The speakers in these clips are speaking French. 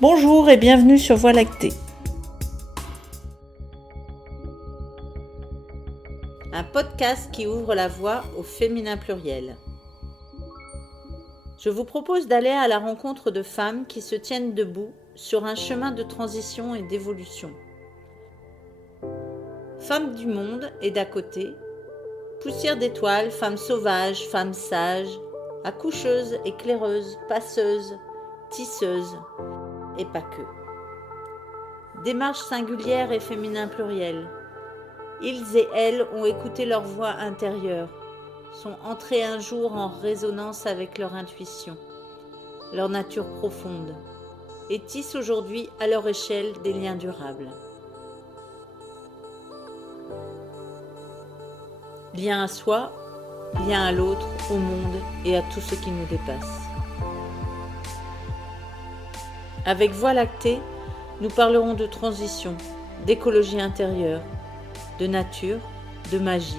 Bonjour et bienvenue sur Voie lactée. Un podcast qui ouvre la voie au féminin pluriel. Je vous propose d'aller à la rencontre de femmes qui se tiennent debout sur un chemin de transition et d'évolution. Femmes du monde et d'à côté, poussière d'étoiles, femmes sauvages, femmes sages, accoucheuses, éclaireuses, passeuses, tisseuses, et pas que. Démarche singulière et féminin pluriel. Ils et elles ont écouté leur voix intérieure, sont entrés un jour en résonance avec leur intuition, leur nature profonde, et tissent aujourd'hui à leur échelle des liens durables. Lien à soi, lien à l'autre, au monde et à tout ce qui nous dépasse. Avec Voie lactée, nous parlerons de transition, d'écologie intérieure, de nature, de magie,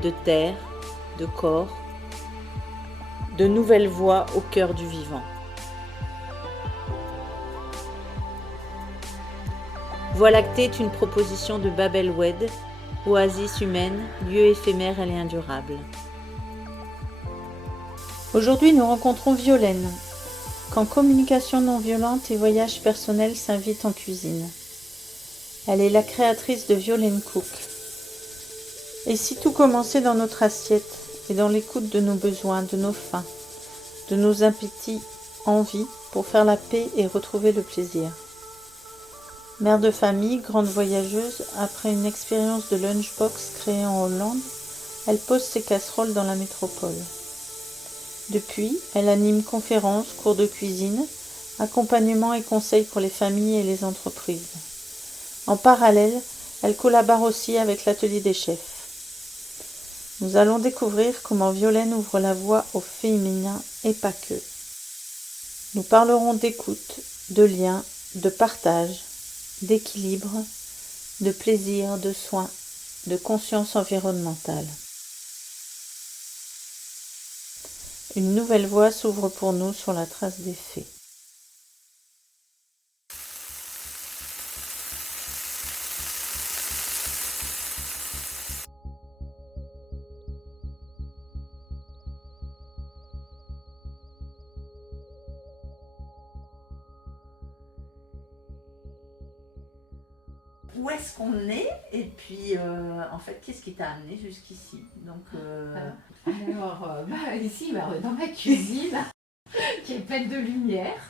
de terre, de corps, de nouvelles voies au cœur du vivant. Voie lactée est une proposition de Babel Wed, oasis humaine, lieu éphémère et lien durable. Aujourd'hui, nous rencontrons Violaine, quand communication non violente et voyage personnel s'invitent en cuisine. Elle est la créatrice de Violaine Cook. Et si tout commençait dans notre assiette et dans l'écoute de nos besoins, de nos faims, de nos appétits, envies, pour faire la paix et retrouver le plaisir. Mère de famille, grande voyageuse, après une expérience de lunchbox créée en Hollande, elle pose ses casseroles dans la métropole. Depuis, elle anime conférences, cours de cuisine, accompagnement et conseils pour les familles et les entreprises. En parallèle, elle collabore aussi avec l'atelier des chefs. Nous allons découvrir comment Violaine ouvre la voie au féminin et pas que. Nous parlerons d'écoute, de lien, de partage, d'équilibre, de plaisir, de soin, de conscience environnementale. Une nouvelle voie s'ouvre pour nous sur la trace des fées. Où est-ce qu'on est et puis en fait qu'est-ce qui t'a amené jusqu'ici donc Ici dans ma cuisine qui est pleine de lumière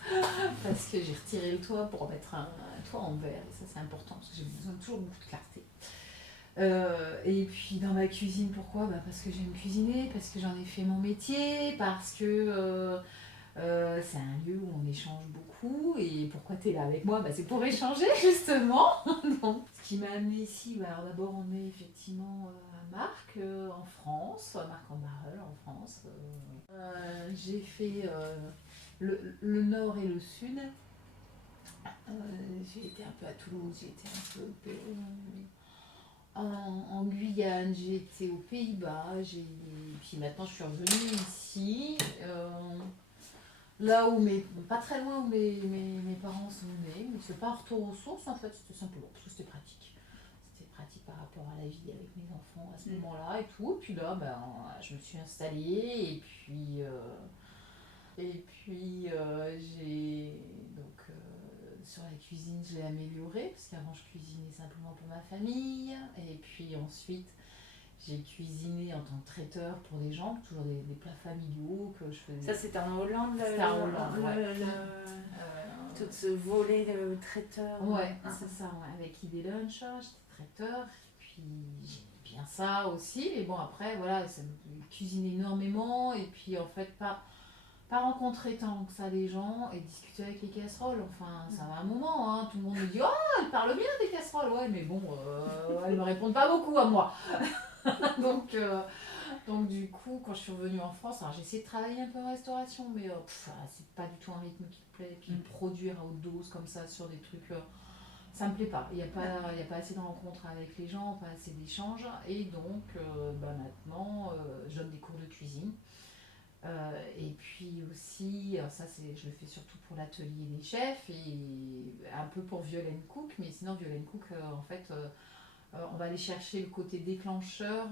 parce que j'ai retiré le toit pour mettre un toit en verre et ça c'est important parce que j'ai besoin de toujours beaucoup de clarté. Et puis dans ma cuisine, pourquoi ? Parce que j'aime cuisiner, parce que j'en ai fait mon métier, parce que c'est un lieu où on échange beaucoup. Et pourquoi tu es là avec moi ? C'est pour échanger justement. Donc, ce qui m'a amenée ici, alors d'abord on est effectivement à Marc en France, Marc-en-Barœul en France. J'ai fait le nord et le sud. J'ai été un peu à Toulouse, j'ai été un peu en Guyane, j'ai été aux Pays-Bas, puis maintenant je suis revenue ici, là où pas très loin où mes parents sont nés, mais c'est pas un retour aux sources en fait, c'était simplement parce que c'était pratique. C'était pratique par rapport à la vie avec mes enfants à ce moment-là et tout. Et puis là, je me suis installée j'ai donc sur la cuisine, je l'ai améliorée parce qu'avant je cuisinais simplement pour ma famille et puis ensuite j'ai cuisiné en tant que traiteur pour des gens, toujours des plats familiaux que je faisais. Ça c'était en Hollande, C'était en Hollande, ouais. Tout ce volet de traiteur. Ouais, c'est ça, ouais. Avec ID Lunch, j'étais traiteur, puis j'aimais bien ça aussi, mais bon après voilà, ça me cuisiner énormément et puis en fait pas rencontrer tant que ça les gens et discuter avec les casseroles. Enfin, ça va un moment, hein. Tout le monde me dit « Oh, elle parle bien des casseroles !» Ouais, mais bon, elles me répondent pas beaucoup à moi. donc du coup, quand je suis revenue en France, alors j'ai essayé de travailler un peu en restauration, mais c'est pas du tout un rythme qui me plaît. Puis produire à haute dose comme ça sur des trucs, ça me plaît pas. Il y a pas assez de rencontres avec les gens, pas assez d'échanges. Et donc, maintenant, je donne des cours de cuisine. Et puis aussi, ça je le fais surtout pour l'atelier des chefs et un peu pour Violaine Cook, mais sinon Violaine Cook, en fait, on va aller chercher le côté déclencheur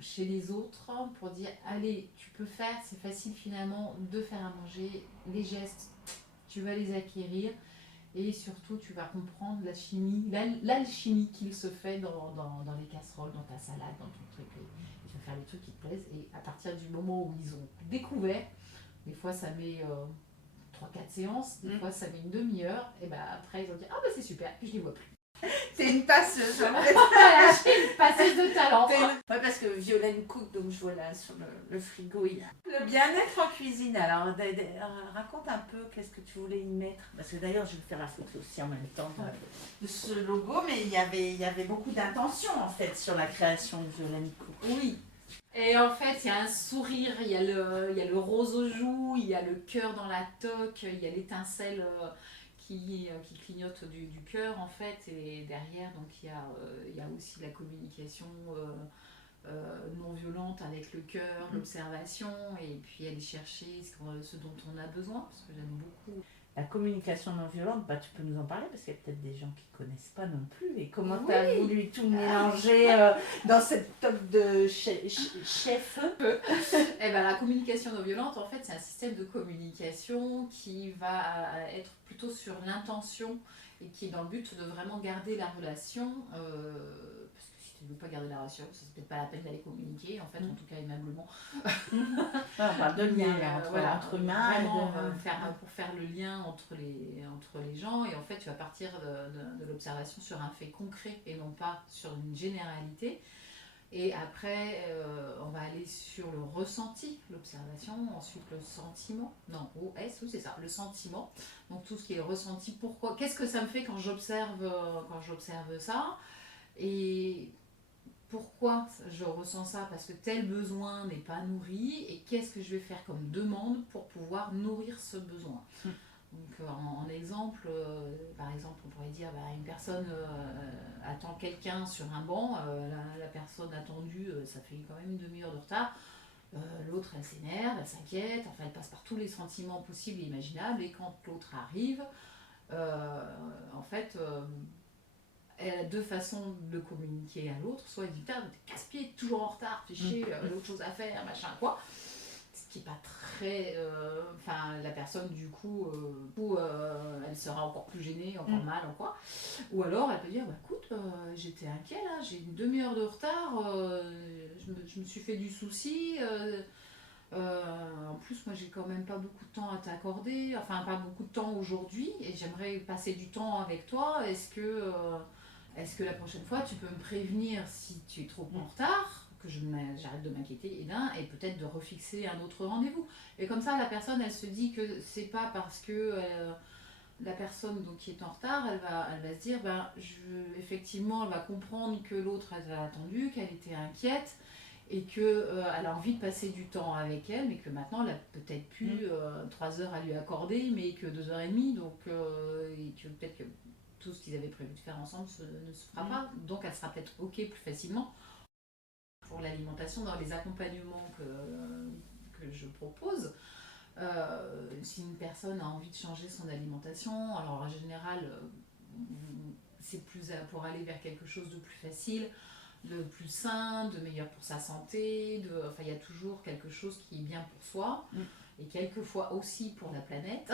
chez les autres pour dire allez, tu peux faire, c'est facile finalement de faire à manger, les gestes, tu vas les acquérir et surtout tu vas comprendre la chimie, l'alchimie qu'il se fait dans les casseroles, dans ta salade, dans ton truc. Et tu vas faire les trucs qui te plaisent et à partir du moment où ils ont découvert, des fois ça met 3-4 séances, des fois ça met une demi-heure, et ben après ils vont dire ah bah c'est super, puis je les vois plus. T'es une passeuse, en fait. Voilà, je suis une passeuse de talent. Ouais, parce que Violaine Cook, donc je vois là sur le frigo, il y a le bien-être en cuisine. Alors, raconte un peu qu'est-ce que tu voulais y mettre. Parce que d'ailleurs, je vais faire la photo aussi en même temps de ce logo, mais il y avait beaucoup d'intention en fait sur la création de Violaine Cook. Oui. Et en fait, il y a un sourire, il y a le rose aux joues, il y a le cœur dans la toque, il y a l'étincelle qui clignote du cœur en fait. Et derrière, donc il y a aussi la communication non violente avec le cœur, l'observation, et puis aller chercher ce dont on a besoin, parce que j'aime beaucoup. La communication non violente, bah, tu peux nous en parler parce qu'il y a peut-être des gens qui ne connaissent pas non plus. Et comment tu as voulu tout mélanger dans cette top de chef. Eh ben, la communication non violente, en fait, c'est un système de communication qui va être plutôt sur l'intention et qui est dans le but de vraiment garder la relation. Parce que si tu ne veux pas garder la relation, c'est peut-être pas la peine d'aller communiquer, en fait, en tout cas aimablement. On parle de lien entre humains. Vraiment, pour faire le lien entre les gens. Et en fait, tu vas partir de l'observation sur un fait concret et non pas sur une généralité. Et après, on va aller sur le ressenti, l'observation, ensuite le sentiment. Non, OS, oui, c'est ça, le sentiment. Donc tout ce qui est ressenti, pourquoi, qu'est-ce que ça me fait quand j'observe ça, et pourquoi je ressens ça, parce que tel besoin n'est pas nourri, et qu'est-ce que je vais faire comme demande pour pouvoir nourrir ce besoin. Donc en exemple, par exemple, on pourrait dire une personne attend quelqu'un sur un banc, la personne attendue, ça fait quand même une demi-heure de retard. L'autre, elle s'énerve, elle s'inquiète, enfin elle passe par tous les sentiments possibles et imaginables, et quand l'autre arrive, en fait, elle a deux façons de communiquer à l'autre. Soit elle dit putain, t'es casse-pied, toujours en retard, fais chier, l'autre chose à faire, machin quoi. Ce qui n'est pas très. Enfin, la personne, du coup, elle sera encore plus gênée, encore mal, ou quoi. Ou alors, elle peut dire écoute, j'étais inquiet là, j'ai une demi-heure de retard, je me suis fait du souci. En plus, moi, j'ai quand même pas beaucoup de temps à t'accorder, enfin, pas beaucoup de temps aujourd'hui, et j'aimerais passer du temps avec toi. Est-ce que la prochaine fois, tu peux me prévenir si tu es trop en retard, que j'arrête de m'inquiéter, et peut-être de refixer un autre rendez-vous. Et comme ça, la personne, elle se dit que c'est pas parce que la personne donc, qui est en retard, elle va se dire, effectivement, elle va comprendre que l'autre, elle a attendu, qu'elle était inquiète, et qu'elle a envie de passer du temps avec elle, mais que maintenant, elle a peut-être plus 3 heures à lui accorder, mais que 2h30, donc, et que peut-être que tout ce qu'ils avaient prévu de faire ensemble ne se fera pas. Donc, elle sera peut-être OK plus facilement. Pour l'alimentation, dans les accompagnements que je propose, si une personne a envie de changer son alimentation, alors en général, c'est plus pour aller vers quelque chose de plus facile, de plus sain, de meilleur pour sa santé, enfin il y a toujours quelque chose qui est bien pour soi, et quelquefois aussi pour la planète.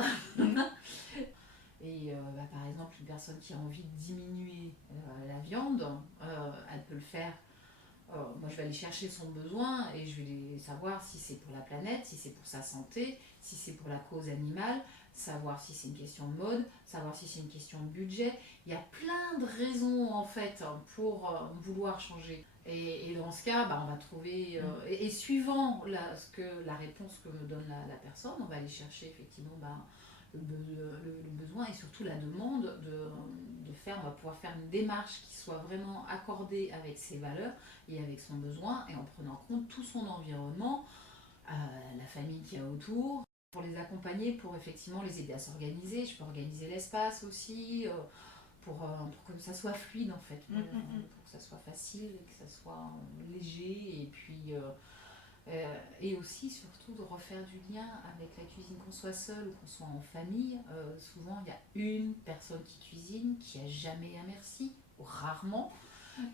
Et par exemple, une personne qui a envie de diminuer la viande, elle peut le faire. Moi, je vais aller chercher son besoin et je vais savoir si c'est pour la planète, si c'est pour sa santé, si c'est pour la cause animale, savoir si c'est une question de mode, savoir si c'est une question de budget. Il y a plein de raisons en fait pour vouloir changer. Et dans ce cas, on va trouver, et suivant la réponse que me donne la personne, on va aller chercher effectivement le besoin et surtout la demande de faire. On va pouvoir faire une démarche qui soit vraiment accordée avec ses valeurs et avec son besoin, et en prenant en compte tout son environnement, la famille qu'il y a autour, pour les accompagner, pour effectivement les aider à s'organiser. Je peux organiser l'espace aussi, pour que ça soit fluide en fait, pour que ça soit facile, que ça soit léger, et puis Et aussi, surtout, de refaire du lien avec la cuisine, qu'on soit seul ou qu'on soit en famille. Souvent, il y a une personne qui cuisine qui a jamais un merci, ou rarement.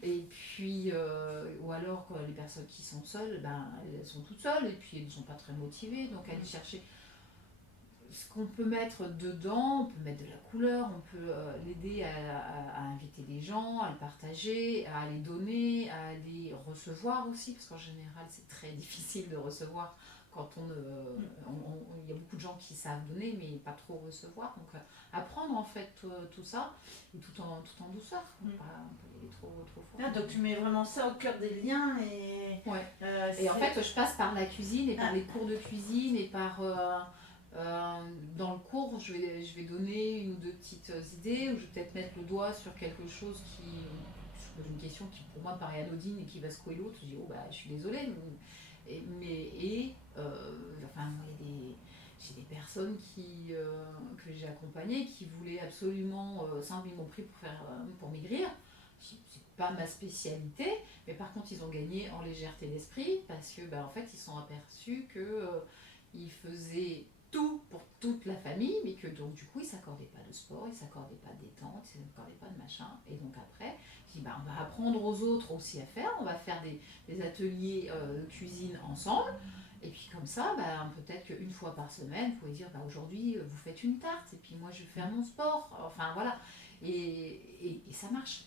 Et puis, ou alors les personnes qui sont seules, ben, elles sont toutes seules et puis elles ne sont pas très motivées. Donc, aller chercher ce qu'on peut mettre dedans, on peut mettre de la couleur, on peut l'aider à inviter des gens, à le partager, à les donner, à les recevoir aussi, parce qu'en général c'est très difficile de recevoir quand il y a beaucoup de gens qui savent donner mais pas trop recevoir. Donc apprendre en fait tout ça, et tout en douceur, pas aller trop fort. Ah, donc tu mets vraiment ça au cœur des liens et... Ouais. Et en fait je passe par la cuisine et par les cours de cuisine et par... dans le cours, je vais donner une ou deux petites idées, ou je vais peut-être mettre le doigt sur quelque chose sur une question qui pour moi paraît anodine et qui va secouer l'autre. Je dis, oh bah je suis désolée, enfin, j'ai des personnes que j'ai accompagnées qui voulaient absolument 5 000 prix pour maigrir. C'est pas ma spécialité, mais par contre ils ont gagné en légèreté d'esprit parce que en fait ils sont aperçus que ils faisaient tout pour toute la famille, mais que donc du coup ils s'accordaient pas de sport, ils s'accordaient pas de détente, ils s'accordaient pas de machin. Et donc après, je dis on va apprendre aux autres aussi à faire, on va faire des ateliers de cuisine ensemble. Et puis comme ça, peut-être qu'une fois par semaine, vous pouvez dire aujourd'hui vous faites une tarte, et puis moi je vais faire mon sport. Enfin voilà, et ça marche.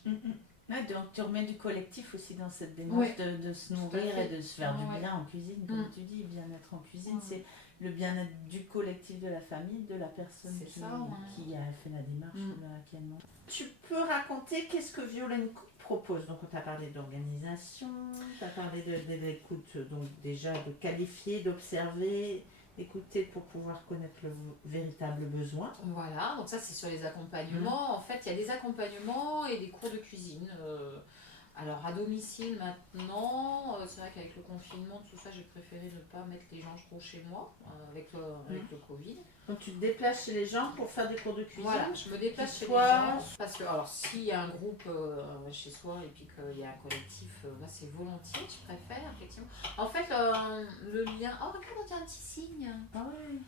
Ouais, donc tu remets du collectif aussi dans cette démarche de se nourrir et de se faire du bien en cuisine, comme tu dis, bien-être en cuisine, c'est le bien-être du collectif de la famille, de la personne qui a fait la démarche laquelle non. Tu peux raconter qu'est-ce que Violaine Cook propose? Donc on t'a parlé d'organisation, tu as parlé d'écoute, donc déjà de qualifier, d'observer, écouter pour pouvoir connaître le véritable besoin. Voilà, donc ça c'est sur les accompagnements. En fait, il y a des accompagnements et des cours de cuisine. Alors à domicile maintenant, c'est vrai qu'avec le confinement, tout ça, j'ai préféré ne pas mettre les gens trop chez moi avec le Covid. Donc tu te déplaces chez les gens pour faire des cours de cuisine? Voilà, je me déplace chez les gens. Parce que alors s'il y a un groupe chez soi et puis qu'il y a un collectif, c'est volontiers, je préfère effectivement. En fait, le lien... Oh regarde, on a un petit signe. Ah oui.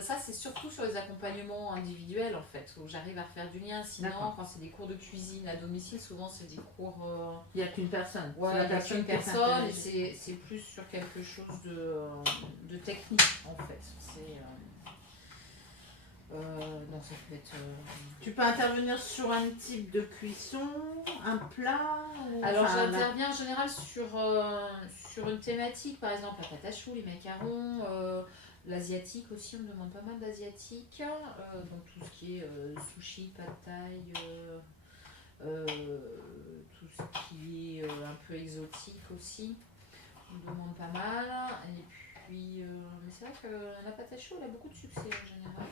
Ça c'est surtout sur les accompagnements individuels en fait, où j'arrive à refaire du lien. Sinon, quand c'est des cours de cuisine à domicile, souvent c'est des cours... Il n'y a qu'une personne. Ouais, il n'y a qu'une personne et c'est plus sur quelque chose de technique en fait. Non, ça peut être... Tu peux intervenir sur un type de cuisson, un plat Alors j'interviens en général sur une thématique, par exemple la pâte à choux, les macarons, l'asiatique aussi, on me demande pas mal d'asiatique, donc tout ce qui est sushi, pad thai, tout ce qui est un peu exotique aussi, on me demande pas mal. Et puis, mais c'est vrai que la pâte à choux, elle a beaucoup de succès en général.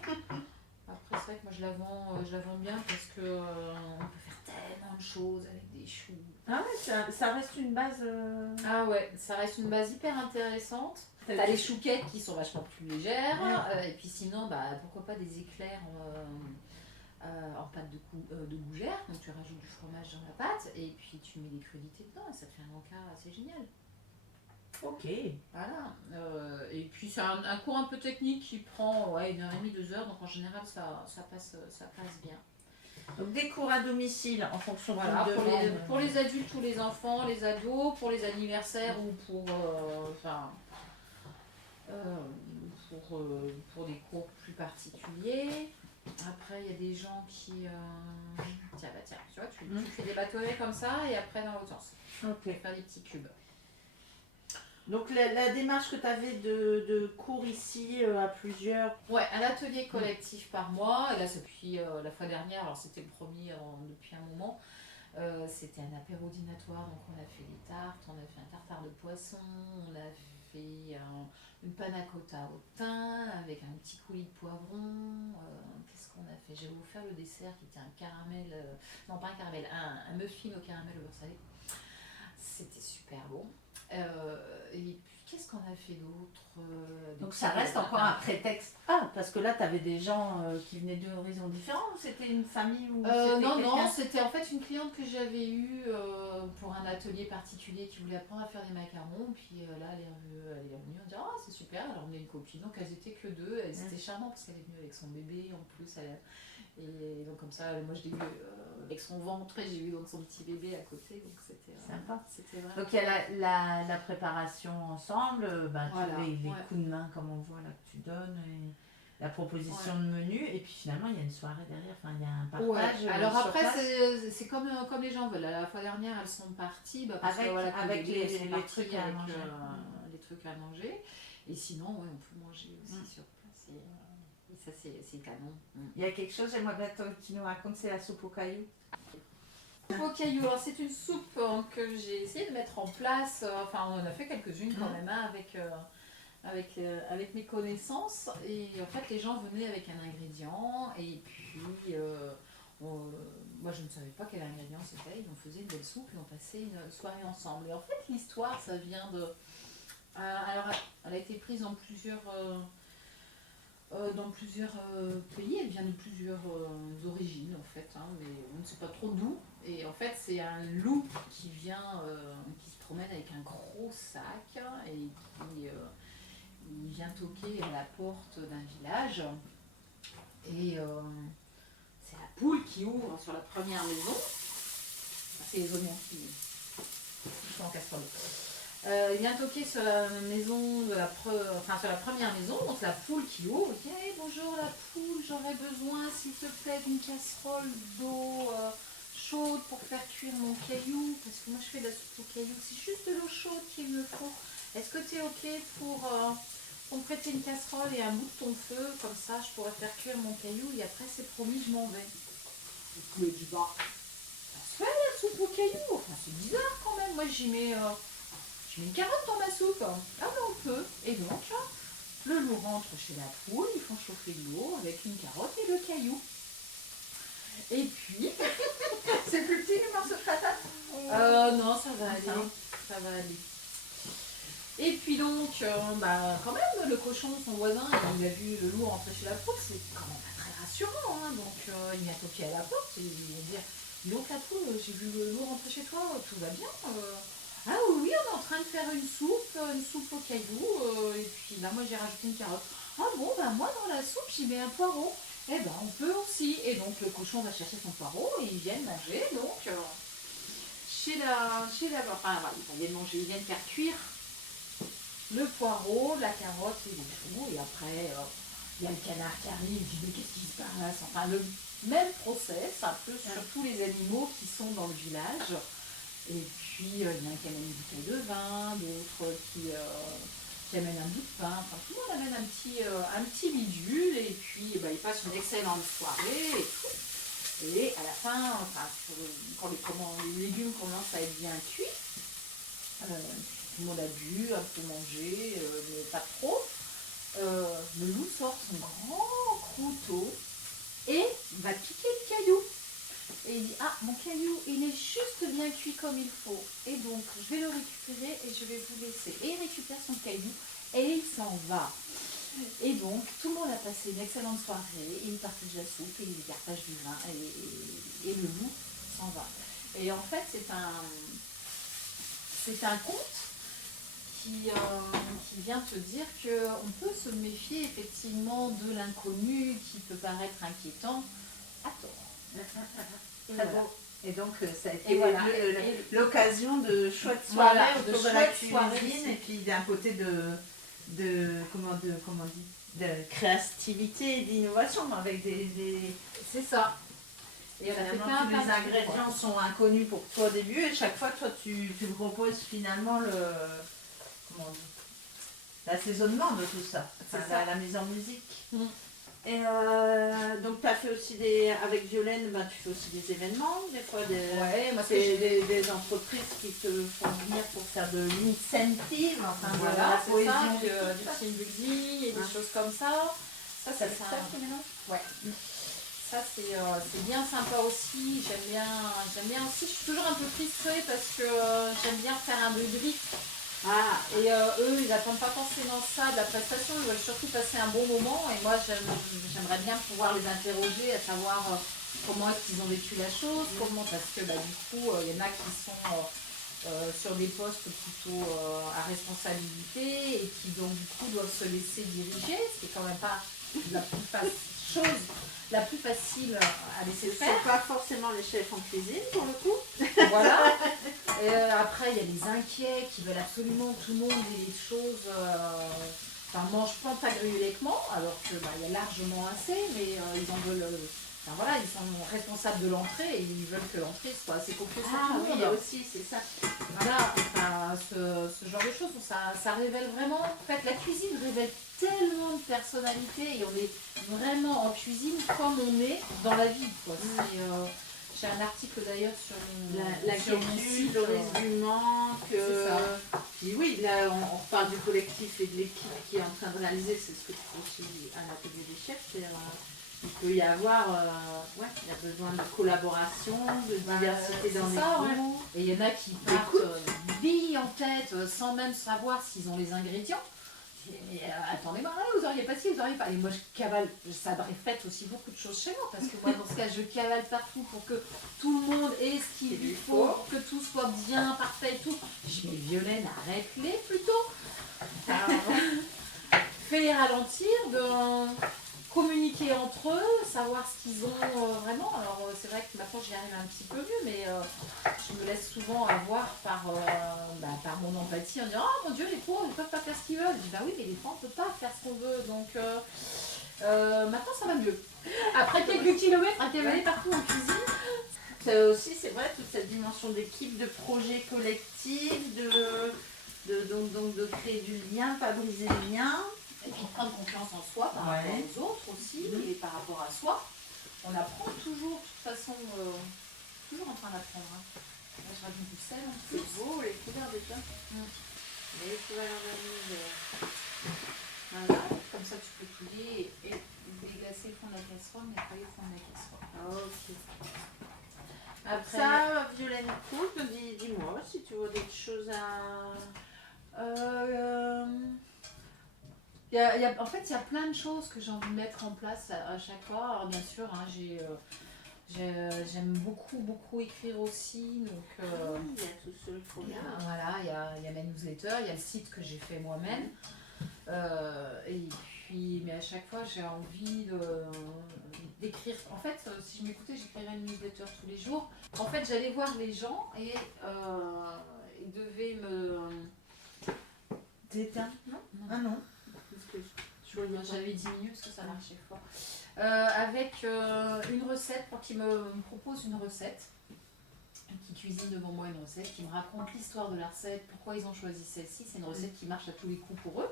Après, c'est vrai que moi je la vends bien parce que on peut faire tellement de choses avec des choux. Ah ouais, ça reste une base. Ah ouais, ça reste une base hyper intéressante. T'as les chouquettes qui sont vachement plus légères, et puis sinon, pourquoi pas des éclairs en pâte de gougère. Donc tu rajoutes du fromage dans la pâte et puis tu mets des crudités dedans et ça te fait un encas assez génial. Ok. Voilà. Et puis c'est un cours un peu technique qui prend 1h30, 2 heures, donc en général ça passe bien. Donc des cours à domicile en fonction de pour les adultes ou les enfants, les ados, pour les anniversaires ou pour des cours plus particuliers. Après il y a des gens qui tiens tu vois tu fais des bâtonnets comme ça et après dans l'autre sens. Ok. Faire des petits cubes. Donc la démarche que tu avais de cours ici à plusieurs. Ouais, un atelier collectif par mois. Et là, depuis la fois dernière, alors c'était le premier depuis un moment. C'était un apéro dînatoire, donc on a fait des tartes, on a fait un tartare de poisson, on a fait une panna cotta au thym avec un petit coulis de poivron. Qu'est-ce qu'on a fait? J'avais offert le dessert qui était un caramel, non pas un caramel, un muffin au caramel au beurre salé. C'était super bon. Et puis qu'est-ce qu'on a fait d'autre? Donc ça reste encore un prétexte. Ah, parce que là tu avais des gens qui venaient d'horizons différents, ou c'était une famille ou non, c'était en fait une cliente que j'avais eue pour un atelier particulier qui voulait apprendre à faire des macarons. Puis là, elle est venue, on dit ah, c'est super, elle a emmené une copine. Donc elles étaient que deux, elles étaient charmantes parce qu'elle est venue avec son bébé en plus. Et donc comme ça, moi je l'ai vu avec son ventre et j'ai vu donc son petit bébé à côté. Donc c'était sympa. C'était vrai. Donc il y a la préparation ensemble, Voilà, les coups de main comme on voit là que tu donnes, et la proposition de menu, et puis finalement il y a une soirée derrière, enfin il y a un partage. Ouais. Alors sur après, place. c'est comme les gens veulent. La fois dernière, elles sont parties parce Avec- que, voilà, avec que elles sont les parties trucs à avec, manger. les trucs à manger. Et sinon, ouais, on peut manger aussi sur place. Et ça, c'est canon. Il y a quelque chose, j'aimerais bien que tu nous racontes, c'est la soupe aux cailloux. Au caillou, alors c'est une soupe que j'ai essayé de mettre en place. Enfin, on en a fait quelques-unes quand même hein, avec mes connaissances. Et en fait, les gens venaient avec un ingrédient. Et puis, moi, je ne savais pas quel ingrédient c'était. Ils nous faisaient une belle soupe et on passait une soirée ensemble. Et en fait, l'histoire, ça vient de. Alors, elle a été prise dans plusieurs pays, elle vient de plusieurs origines en fait, hein, mais on ne sait pas trop d'où. Et en fait, c'est un loup qui vient, qui se promène avec un gros sac et qui il vient toquer à la porte d'un village. Et c'est la poule qui ouvre sur la première maison. C'est les oignons qui sont en casserole. Il vient toquer sur la maison sur la première maison, donc la poule qui ouvre, il dit hey, bonjour la poule, j'aurais besoin s'il te plaît d'une casserole d'eau chaude pour faire cuire mon caillou, parce que moi je fais de la soupe au caillou, c'est juste de l'eau chaude qu'il me faut. Est-ce que tu es ok pour me prêter une casserole et un bout de ton feu, comme ça je pourrais faire cuire mon caillou et après c'est promis je m'en vais. Je lui dis bah, ça se fait la soupe au caillou, enfin c'est bizarre quand même, moi j'y mets... Je mets une carotte dans ma soupe. Ah ben on peut. Et donc, le loup rentre chez la poule, ils font chauffer l'eau avec une carotte et le caillou. Et puis... C'est plus petit le morceau de patate? Non, ça va aller. Ça va aller. Et puis donc, quand même, le cochon, son voisin, il a vu le loup rentrer chez la poule, c'est quand même pas très rassurant. Hein. Donc, il vient toquer à la porte et il va dire, donc la poule, j'ai vu le loup rentrer chez toi, tout va bien Ah oui, on est en train de faire une soupe au caillou, et puis là moi j'ai rajouté une carotte. Ah bon, moi dans la soupe j'y mets un poireau. Eh ben on peut aussi. Et donc le cochon va chercher son poireau et ils viennent manger donc enfin voilà, ils viennent manger, ils viennent faire cuire le poireau, la carotte et les choux. Et après il y a le canard qui arrive, il dit mais qu'est-ce qui se passe? Enfin le même process, un peu sur tous les animaux qui sont dans le village. Et puis, il y en a un qui amène une bouteille de vin, d'autres qui amènent un bout de pain. Enfin, tout le monde amène un petit bidule. Et puis, ils passent une excellente soirée et tout. Et à la fin, quand les légumes commencent à être bien cuits, tout le monde a bu, un peu mangé, mais pas trop. Le loup sort son grand couteau et va piquer le caillou. Et il dit ah mon caillou il est juste bien cuit comme il faut et donc je vais le récupérer et je vais vous laisser. Et il récupère son caillou et il s'en va. Et donc tout le monde a passé une excellente soirée, il partage la soupe et il partage du vin et le loup s'en va. Et en fait c'est un conte qui vient te dire qu'on peut se méfier effectivement de l'inconnu qui peut paraître inquiétant à tort. Très beau. Et donc ça a été Et voilà. l'occasion de chouettes soirées autour de la soirées cuisine et puis d'un côté de créativité et d'innovation avec C'est ça. Et finalement, tous les ingrédients sont inconnus pour toi au début et chaque fois toi tu proposes finalement l'assaisonnement de tout ça, la mise en musique. Et donc tu as fait aussi avec Violaine, tu fais aussi des événements, des fois c'est des entreprises qui te font venir pour faire de l'incentive, enfin voilà, de la cohésion, du team building et des choses comme ça. Ça c'est ça. Ouais. Ça c'est bien sympa aussi. J'aime bien aussi. Je suis toujours un peu frustrée parce que j'aime bien faire un brief. Et eux, ils n'attendent pas forcément ça de la prestation, ils veulent surtout passer un bon moment. Et moi, j'aimerais bien pouvoir les interroger, à savoir comment est-ce qu'ils ont vécu la chose, parce que du coup, il y en a qui sont sur des postes plutôt à responsabilité et qui donc du coup doivent se laisser diriger, ce qui est quand même pas la la plus facile à laisser Ce ne faire. sont pas forcément les chefs en cuisine pour le coup. Voilà. Après, il y a les inquiets qui veulent absolument que tout le monde ait les choses. Mange pantagruéliquement, alors que il y a largement assez, mais ils en veulent. Voilà, ils sont responsables de l'entrée et ils veulent que l'entrée soit assez copieuse pour tout le monde. Oui, aussi, c'est ça. Voilà, ce genre de choses, ça révèle vraiment. En fait, la cuisine révèle tellement de personnalité et on est vraiment en cuisine comme on est dans la vie, quoi. J'ai un article d'ailleurs sur mon site. Le risque du manque. Puis oui, là on reparle du collectif et de l'équipe qui est en train de réaliser, c'est ce que tu fais aussi à l'atelier des chefs. Il peut y avoir, il y a besoin de collaboration, de diversité dans l'équipe. Et il y en a qui partent billes en tête sans même savoir s'ils ont les ingrédients. Mais attendez-moi, vous auriez pas ci, vous auriez pas. Et moi je cavale, ça reflète aussi beaucoup de choses chez moi, parce que moi dans ce cas je cavale partout pour que tout le monde ait ce qu'il lui faut, pour que tout soit bien, parfait et tout. Je dis mais Violaine, arrête-les plutôt. Fais-les ralentir, communiquer entre eux, savoir ce qu'ils ont vraiment. Alors c'est vrai que maintenant j'y arrive un petit peu mieux, mais je me laisse souvent avoir par mon empathie en disant « Oh mon Dieu, les pauvres, ils ne peuvent pas faire ce qu'ils veulent ». Je dis « Bah oui, mais les fois, on ne peut pas faire ce qu'on veut, donc maintenant ça va mieux ». Après quelques kilomètres à cavaler partout en cuisine. Ça aussi, c'est vrai, toute cette dimension d'équipe, de projet collectif, de créer du lien, pas briser le lien. Et puis prendre confiance en soi par rapport aux autres aussi, et par rapport à soi. On apprend toujours, de toute façon, toujours en train d'apprendre. Là, je rajoute du sel. C'est beau, les couleurs déjà. Les couleurs d'anniversaire. Voilà. Comme ça, tu peux touiller et déglacer le fond de la casserole, nettoyer le fond de la casserole. Ok. Après, ça, Violaine Cook, dis-moi si tu vois des choses à... en fait, il y a plein de choses que j'ai envie de mettre en place à chaque fois. Alors, bien sûr, j'aime beaucoup écrire aussi. Donc, il y a tout ce programme. Il y a ma newsletter, il y a le site que j'ai fait moi-même. Mais à chaque fois, j'ai envie d'écrire. En fait, si je m'écoutais, j'écrirais une newsletter tous les jours. En fait, j'allais voir les gens et ils devaient me... T'éteins? Non. Ah non. J'avais diminué parce que ça marchait fort. Avec une recette, pour qu'ils me proposent une recette, qui cuisine devant moi une recette, qui me raconte l'histoire de la recette, pourquoi ils ont choisi celle-ci. C'est une recette qui marche à tous les coups pour eux.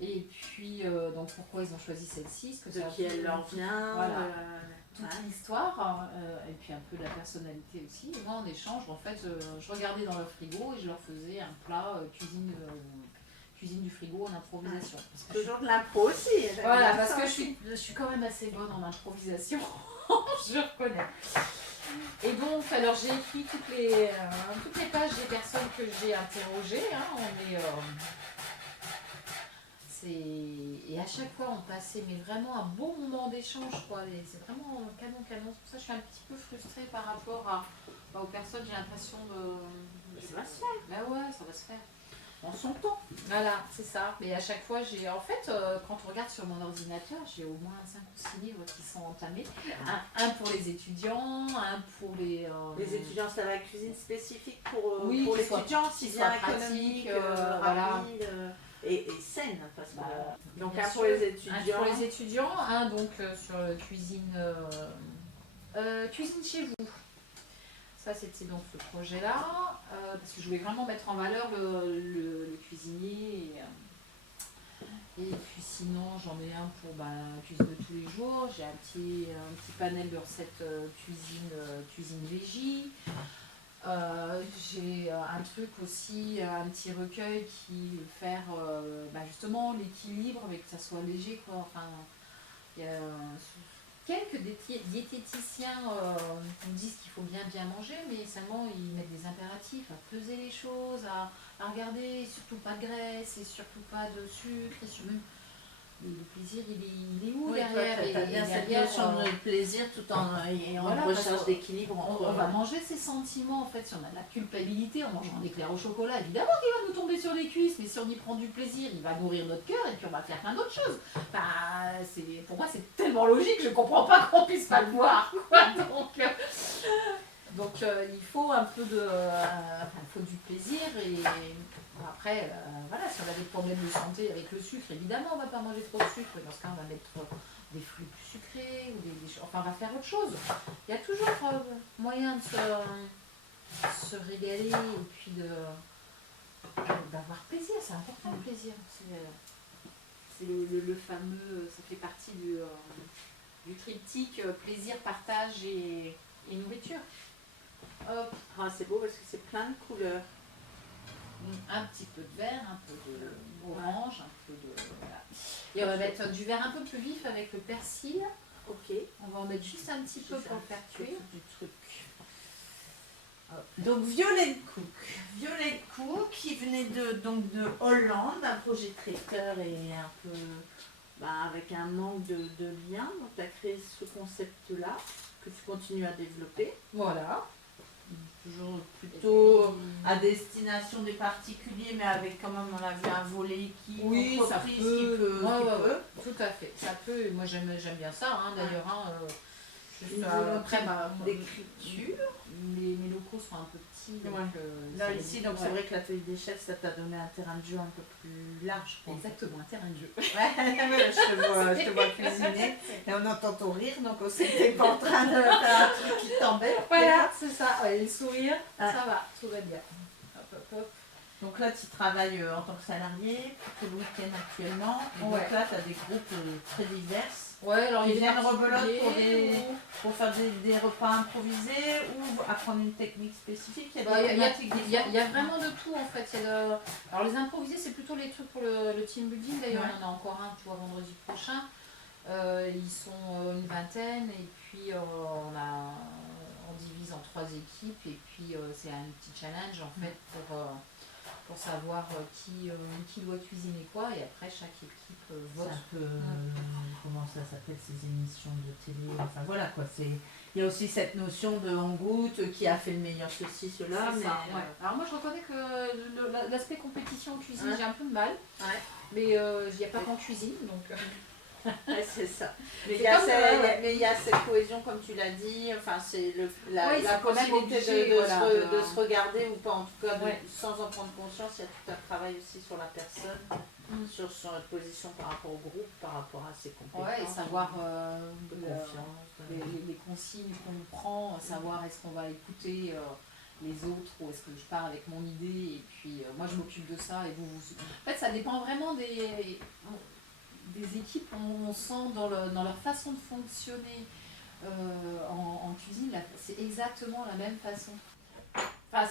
Et puis, donc pourquoi ils ont choisi celle-ci, de qui elle leur vient, voilà, toute l'histoire, et puis un peu de la personnalité aussi. Et moi, en échange, en fait, je regardais dans leur frigo et je leur faisais un plat cuisine du frigo en improvisation. Toujours de l'impro aussi. Voilà, parce que je suis quand même assez bonne en improvisation, je reconnais. Et donc, alors j'ai écrit toutes les pages des personnes que j'ai interrogées. Et à chaque fois, on passait vraiment un bon moment d'échange, quoi. C'est vraiment canon. C'est pour ça que je suis un petit peu frustrée par rapport aux personnes. J'ai l'impression de... Ça va se faire. Ben ouais, ça va se faire. En son temps. Voilà, c'est ça. Mais à chaque fois, quand on regarde sur mon ordinateur, j'ai au moins 5 ou 6 livres qui sont entamés. Un pour les étudiants, un pour les... Les étudiants, ça va cuisine spécifique pour les étudiants, si bien économique, rapide. Et saine, parce que donc un pour les étudiants. Un pour les étudiants, un donc sur cuisine chez vous. Ça c'était donc ce projet-là, parce que je voulais vraiment mettre en valeur le cuisinier. Et puis sinon j'en ai un pour cuisine de tous les jours. J'ai un petit panel de recettes cuisine végé. J'ai un truc aussi, un petit recueil qui veut faire justement l'équilibre, mais que ça soit léger, quoi. Enfin, il y a quelques diététiciens qui me disent qu'il faut bien manger, mais seulement ils mettent des impératifs à peser les choses, à regarder, surtout pas de graisse et surtout pas de sucre. le plaisir, il est où Oui, derrière? tu as bien cette derrière, notion de plaisir tout en voilà, recherche parce que d'équilibre. on va manger ses sentiments en fait. Si on a de la culpabilité en mangeant un éclair au chocolat, évidemment qu'il va nous tomber sur les cuisses, mais si on y prend du plaisir, il va nourrir notre cœur et puis on va faire plein d'autres choses. Enfin, pour moi c'est tellement logique, je comprends pas qu'on puisse pas le voir, quoi. Donc il faut un peu il faut du plaisir et bon, après voilà, si on a des problèmes de santé avec le sucre, évidemment on va pas manger trop de sucre, dans ce cas on va mettre des fruits plus sucrés ou enfin on va faire autre chose. Il y a toujours moyen de se régaler et puis d'avoir plaisir, c'est important le plaisir. C'est le fameux, ça fait partie du triptyque plaisir, partage et nourriture. Hop. Ah, c'est beau parce que c'est plein de couleurs. Un petit peu de vert, un peu d'orange, un peu de... Voilà. Et on va mettre du vert un peu plus vif avec le persil. Ok. On va en mettre juste un petit peu pour le faire cuire. Du truc. Donc Violaine Cook. Violaine Cook qui venait de Hollande, un projecteur et un peu avec un manque de lien. Donc tu as créé ce concept-là que tu continues à développer. Voilà. Toujours plutôt à destination des particuliers, mais avec quand même, on a vu un volet équipe, oui, entreprise ça peut. qui peut. Tout à fait, ça peut. Moi j'aime bien ça, d'ailleurs. Juste après d'écriture. Mes locaux sont un peu petits. Donc, là ici, donc c'est vrai que l'atelier des chefs, ça t'a donné un terrain de jeu un peu plus large. Exactement, un terrain de jeu. Je te vois cuisiner et on entend ton rire, donc on sait que t'es pas en train de faire un truc qui t'embête. Voilà, c'est ça. Ouais, le sourire, ça va, tout va bien. Hop, hop, hop. Donc là, tu travailles en tant que salarié, plutôt le week-end actuellement. Et donc là, tu as des groupes très divers. Ouais, alors ils viennent rebelote pour faire des repas improvisés ou apprendre une technique spécifique. Il y a vraiment de tout en fait. Alors les improvisés, c'est plutôt les trucs pour le team building. D'ailleurs, on en a encore un, tu vois, vendredi prochain. Ils sont une vingtaine et puis on divise en 3 équipes et puis c'est un petit challenge en fait pour savoir qui doit cuisiner quoi et après chaque équipe vote. C'est un peu comment ça s'appelle ces émissions de télé, enfin voilà quoi, il y a aussi cette notion de on goûte, qui a fait le meilleur ceci, cela. Mais alors moi je reconnais que l'aspect compétition en cuisine, j'ai un peu de mal, mais il n'y a pas qu'en cuisine donc... c'est ça. Mais il y a cette cohésion, comme tu l'as dit, enfin, c'est la possibilité de se regarder ou pas, en tout cas, sans en prendre conscience. Il y a tout un travail aussi sur la personne, sur son position par rapport au groupe, par rapport à ses compétences. Et savoir confiance, les consignes qu'on prend, savoir est-ce qu'on va écouter les autres ou est-ce que je pars avec mon idée et puis moi je m'occupe de ça et vous... En fait, ça dépend vraiment des équipes, on sent dans leur façon de fonctionner en cuisine, c'est exactement la même façon. Enfin,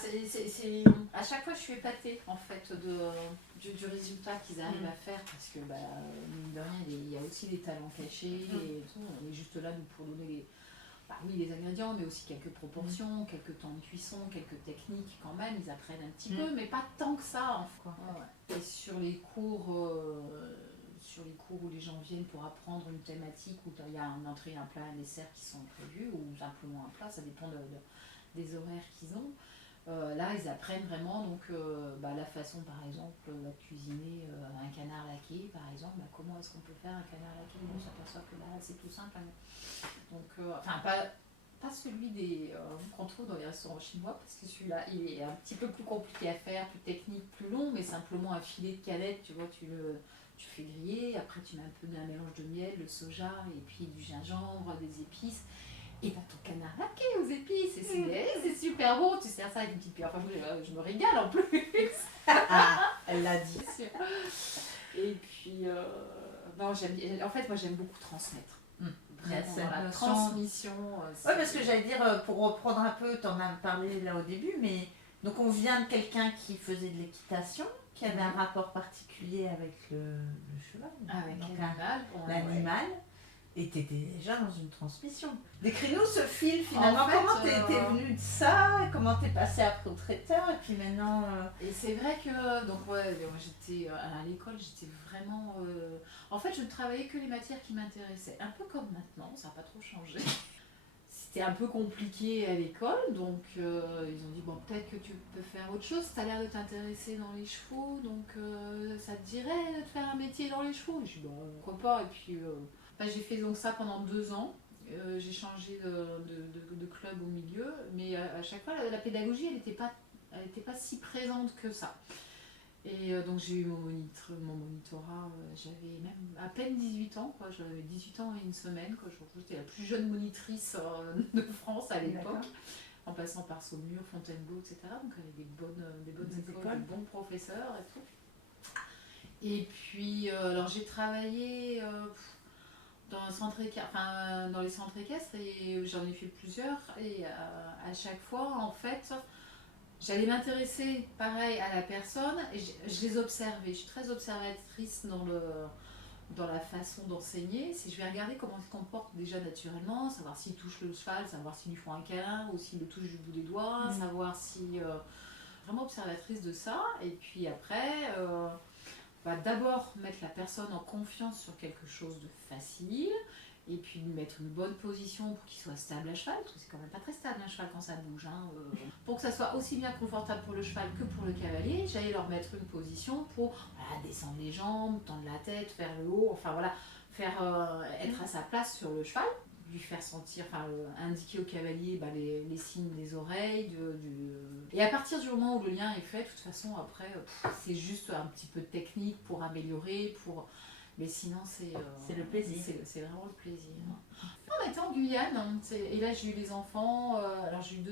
à chaque fois je suis épatée en fait du résultat qu'ils arrivent à faire parce que mine de rien il y a aussi des talents cachés et tout, on est juste là pour donner les ingrédients mais aussi quelques proportions, quelques temps de cuisson, quelques techniques quand même, ils apprennent un petit peu mais pas tant que ça en fait. Et sur les cours où les gens viennent pour apprendre une thématique où il y a un entrée, un plat, un dessert qui sont prévus ou simplement un plat, ça dépend des horaires qu'ils ont. Là, ils apprennent vraiment donc, la façon, par exemple, de cuisiner un canard laqué, par exemple. Comment est-ce qu'on peut faire un canard laqué? On s'aperçoit que là, c'est tout simple. Donc, pas celui qu'on trouve dans les restaurants chinois, parce que celui-là, il est un petit peu plus compliqué à faire, plus technique, plus long, mais simplement un filet de canette, tu vois, tu fais griller, après tu mets un peu d'un mélange de miel, le soja, et puis du gingembre, des épices. Et ton canard laqué aux épices, c'est super bon, tu sers ça avec une petite pierre. Enfin, je me régale en plus. Elle l'a dit. Et puis, en fait, moi j'aime beaucoup transmettre. Vraiment, la notion... transmission. Oui, parce que j'allais dire, pour reprendre un peu, tu en as parlé là au début, mais donc on vient de quelqu'un qui faisait de l'équitation, qui avait un rapport particulier avec le cheval, avec l'animal. Et tu étais déjà dans une transmission. Décris-nous ce fil finalement. En fait, Comment t'es venue de ça? Comment t'es passé après au traiteur? Et puis maintenant. Et c'est vrai que donc ouais, moi, j'étais à l'école, j'étais vraiment. En fait, je ne travaillais que les matières qui m'intéressaient. Un peu comme maintenant, ça n'a pas trop changé. C'était un peu compliqué à l'école, donc ils ont dit bon, peut-être que tu peux faire autre chose. Tu as l'air de t'intéresser dans les chevaux, donc ça te dirait de faire un métier dans les chevaux. Je dis bon, pourquoi pas. Et puis j'ai fait donc ça pendant 2 ans. J'ai changé de club au milieu, mais à chaque fois la pédagogie elle n'était pas si présente que ça. Et donc j'ai eu mon monitorat, j'avais même à peine 18 ans, quoi. J'avais 18 ans et une semaine, quoi. J'étais la plus jeune monitrice de France à l'époque, en passant par Saumur, Fontainebleau, etc. Donc avec des bonnes écoles, des bons professeurs et tout. Et puis alors j'ai travaillé dans les centres équestres et j'en ai fait plusieurs et à chaque fois en fait j'allais m'intéresser pareil à la personne et je les observais. Je suis très observatrice dans la façon d'enseigner. Je vais regarder comment ils se comportent déjà naturellement, savoir s'ils touchent le cheval, savoir s'ils lui font un câlin ou s'ils le touchent du bout des doigts, savoir si vraiment observatrice de ça. Et puis après d'abord mettre la personne en confiance sur quelque chose de facile et puis lui mettre une bonne position pour qu'il soit stable à cheval, parce que c'est quand même pas très stable un cheval quand ça bouge. Pour que ça soit aussi bien confortable pour le cheval que pour le cavalier, j'allais leur mettre une position pour descendre les jambes, tendre la tête, faire le haut, enfin voilà, faire être à sa place sur le cheval, lui faire sentir, indiquer au cavalier les signes des oreilles. Et à partir du moment où le lien est fait, de toute façon après c'est juste un petit peu de technique pour améliorer, mais sinon c'est le plaisir. C'est vraiment le plaisir. On était en Guyane et là j'ai eu les enfants, alors j'ai eu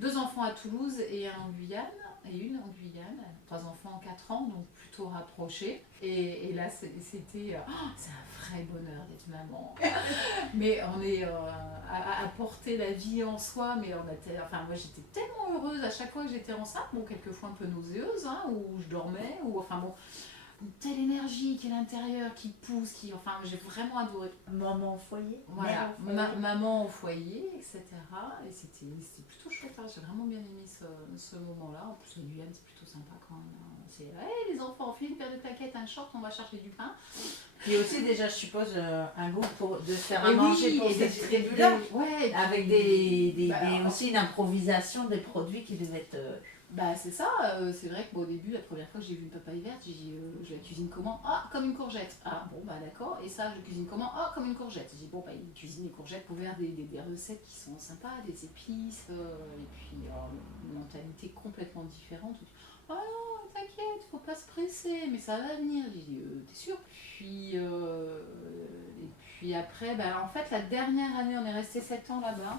2 enfants à Toulouse et un en Guyane. Et une en Guyane, 3 enfants en 4 ans, donc plutôt rapprochés. Et là, c'était c'est un vrai bonheur d'être maman. Mais on est à porter la vie en soi, mais moi j'étais tellement heureuse à chaque fois que j'étais enceinte, bon, quelquefois un peu nauséeuse, où je dormais, une telle énergie qui est à l'intérieur, qui pousse, j'ai vraiment adoré. Maman au foyer. Voilà, maman au foyer, etc. Et c'était plutôt chouette, j'ai vraiment bien aimé ce moment-là. En plus, le Guyane, c'est plutôt sympa quand même. C'est les enfants, on fait une paire de claquettes, un short, on va chercher du pain. Et aussi, déjà, je suppose, un goût de faire à manger pour cette tribu-là. Avec aussi une improvisation des produits qui devaient être. C'est ça, c'est vrai qu'au début, la première fois que j'ai vu une papaye verte, j'ai dit je la cuisine comment? Ah, comme une courgette. Ah bon, d'accord. Et ça, je cuisine comment? Ah, comme une courgette. J'ai dit bon, il cuisine les courgettes pour faire des recettes qui sont sympas, des épices, et puis une mentalité complètement différente. Ah non, t'inquiète, faut pas se presser, mais ça va venir. J'ai dit t'es sûr? Et puis après, en fait, la dernière année, on est resté 7 ans là-bas.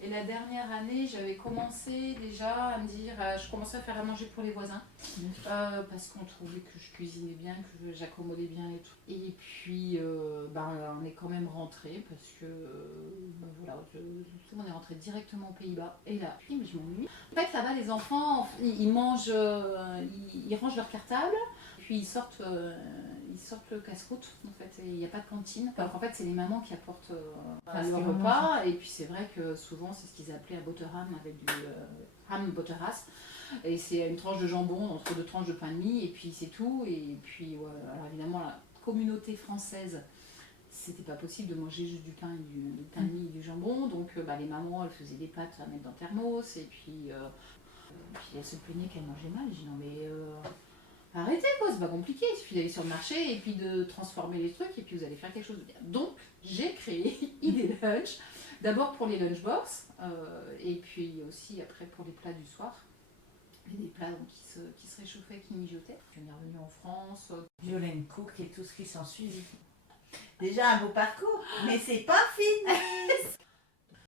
Et la dernière année, j'avais commencé déjà à me dire, je commençais à faire à manger pour les voisins, parce qu'on trouvait que je cuisinais bien, que j'accommodais bien et tout. Et puis, on est quand même rentré parce que, on est rentré directement aux Pays-Bas. Et là, mais je m'ennuie. En fait, là-bas, les enfants, ils mangent, ils rangent leur cartable. Puis ils sortent le casse-croûte, en fait, il n'y a pas de cantine. Alors qu'en fait, c'est les mamans qui apportent leur repas, et puis c'est vrai que souvent, c'est ce qu'ils appelaient un butterham avec du ham butterras. Et c'est une tranche de jambon entre 2 tranches de pain de mie, et puis c'est tout. Et puis, alors évidemment, la communauté française, c'était pas possible de manger juste du pain de mie et du jambon, donc les mamans, elles faisaient des pâtes à mettre dans le thermos, et puis elles se plaignaient qu'elles mangeaient mal. J'ai dit non mais... arrêtez quoi, c'est pas compliqué, il suffit d'aller sur le marché et puis de transformer les trucs et puis vous allez faire quelque chose de bien. Donc j'ai créé Idée Lunch, d'abord pour les lunchbox et puis aussi après pour les plats du soir. Et des plats qui se réchauffaient, qui mijotaient. Je suis revenue en France. Violaine Cook et tout ce qui s'en suit. Déjà un beau parcours, mais c'est pas fini.